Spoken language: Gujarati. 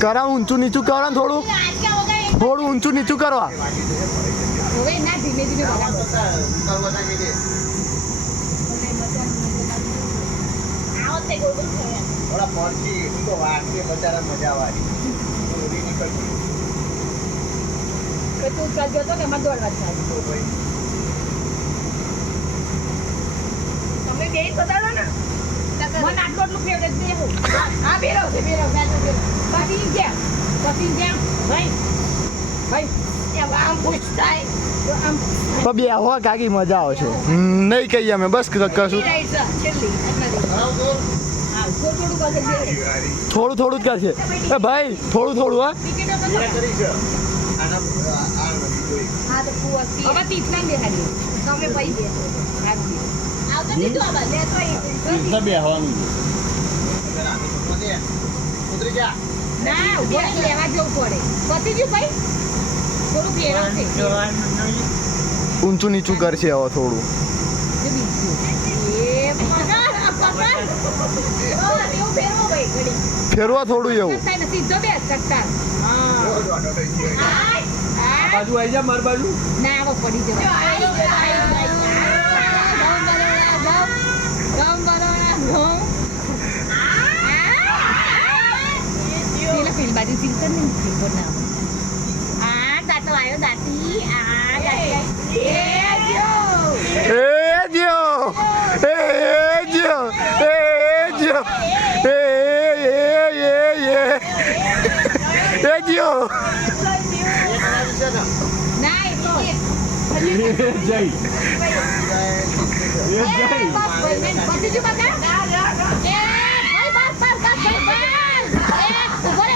કરા ઊંચું નીચું કરો ને થોડું ઊંચું નીચું કરવા તું કરજો તો કે મત દોડવા થાય તમે બે બતાડો ને મને આટલું આટલું ફેવરેટ દેવું હા બેરો છે બેરો પછી કેમ ભાઈ આમ પૂછતા તો આમ તો બે હો કાકી મજા આવશે નહીં કહીએ અમે બસ કશું થોડું થોડું જ કરશે એ ભાઈ થોડું થોડું હા હા તો હવે તીસરા બેહાડી તમે પૈ દે આવતો દીધું આવા લે તો તીસરા બેહવાનું ઉતરી જા ના ઉભો લેવા જવું પડે પતી ગયું ભાઈ થોડું ફેરવશે ઊંચું નીચું કરશે હવે થોડું જે બીજું એ પકડ ઓ એવું ફેરવો ભાઈ ઘડી ફેરવા થોડું એવું સીધો બે ચક્કર હા બાજુ આવી જા માર બાજુ ના આવો પડી જવા ગમ પેલી બાજુ ચિંતન નહીં ફેરવો ના દાંતો આવ્યો દાંતી દાંતી એ જ્યો ના એ તો જય બસ ભાઈ પતી ગયું બકા